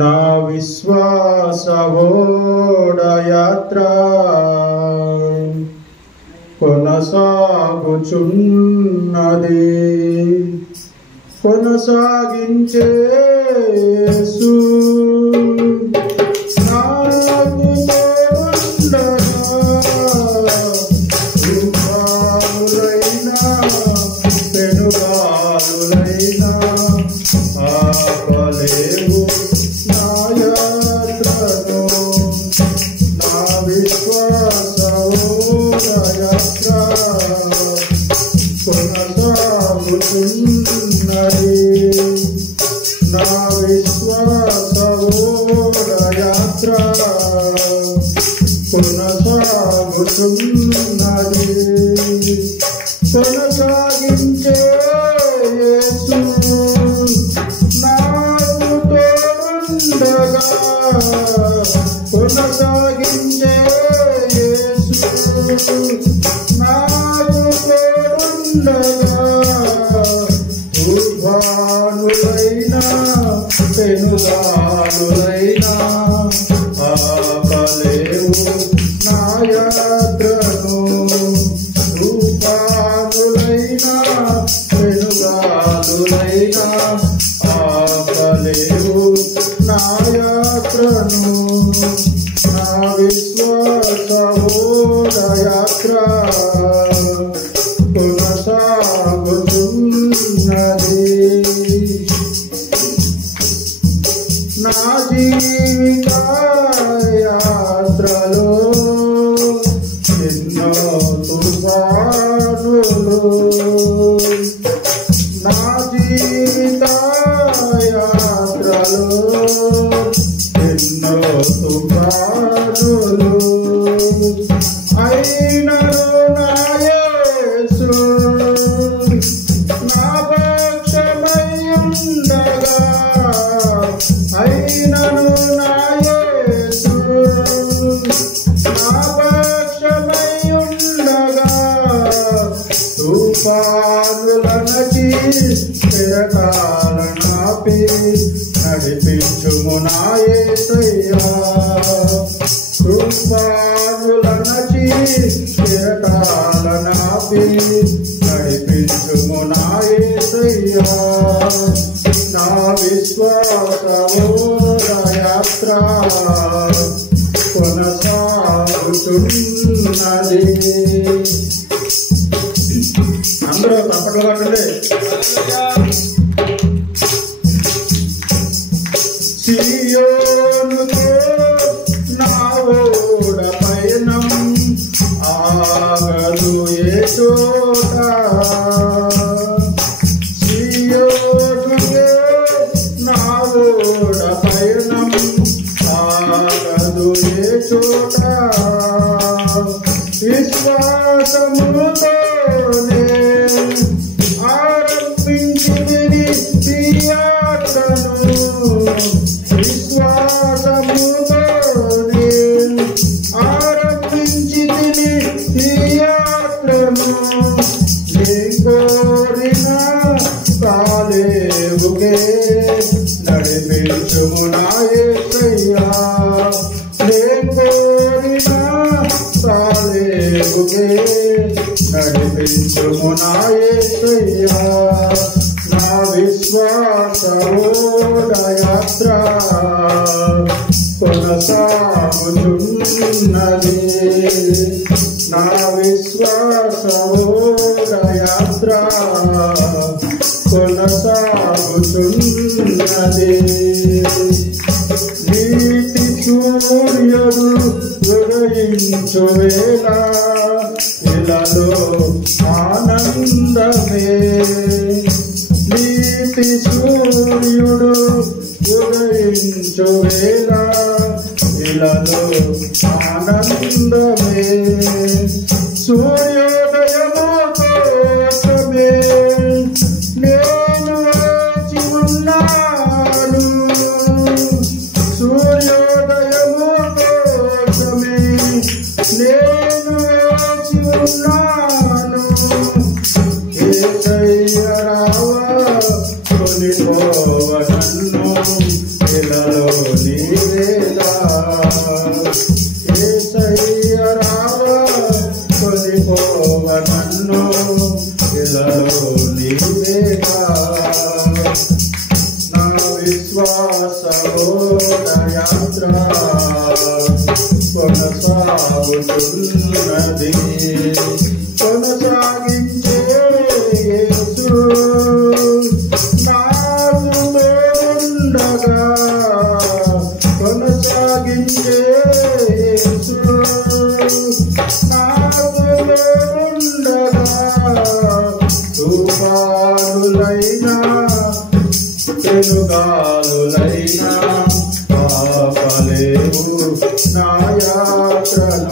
నా విశ్వాస ఓడయాత్ర కొనసాగుచున్నది. కొనసాగించే యేసు నాకు తోడుండగా తుఫానులైనా పెనుగాలులైనా ఆపలేవు నా యాత్రను. నా విశ్వాస ఓడయాత్ర కొనసాగుతున్నది. నా విశ్వాస ఓడయాత్ర కొనసాగుతున్నది. కొనసాగించే యేసు నాకు తోడుండగా. కొనసాగించే యేసు నాకు తోడుండగా. తుఫానులైనా పెనుగాలులైనా ఆపలేవు నా యాత్రను. తుఫానులైనా పెనుగాలులైనా ఆపలేవు నా యాత్రను. నా విశ్వాస ఓడయాత్ర కొనసాగుతున్నది. నా జీవిత యాత్రలో ఎన్నో తుఫానులు. నా జీవిత యాత్రలో ఎన్నో తుఫానులు. అయినను నా యేసు నా పక్షమై ఉండగా. అయినను నా యేసు నా పక్షమై ఉండగా. తుఫానులనచి కెరటాలనాపి నడిపించుము నా యేసయ్యా. తుఫానులనచి కెరటాలనాపి నడిపించుము నా యేసయ్యా. నా విశ్వాస ఓడయాత్ర కొనసాగుతున్నది. అందరూ తప్పట్లు పట్టండి. సియోనుతో నా ఓడ పయనం ఆగదు ఏ చోట. సియోనుతో నా ఓడ పయనం ఆగదు ఏ చోట. విశ్వాసముతోనే ఆరంభించితిని ఈ యాత్రను. విశ్వాసముతోనే ఆరంభించితిని ఈ యాత్రను. నీ కోరిన కాలేవుకే నడిపించుము నా యేసయ్యా. నీ కోరిన కాలేవుకే నడిపించుము నా యేసయ్యా. నా విశ్వాస ఓడయాత్ర కొనసాగుతున్నది. నా విశ్వాస ఓడయాత్ర కొనసాగుతున్నది. నీతి సూర్యుడు ఉదయించు వేళ ఇలాలో ఆనందమే. నీతి సూర్యుడు ఉదయించు వేళ ఇలాలో ఆనందమే. సూర్యోదయము కోసమే నేను వేచి ఉన్నాను. సూర్యోదయము కోసమే నేను వేచి ఉన్నాను. యేసయ్య రావా కొనిపోవ నన్ను ఇలాలో విశ్వాసమోన యాత్ర కొనసాగుతున్నది. కొనసాగించే యేసు నాకు తోడుండగా, కొనసాగించే యేసు నాకు తోడుండగా, తుఫానులైనా పెనుగాలులైనా ఆపలేవు నా యాత్రను.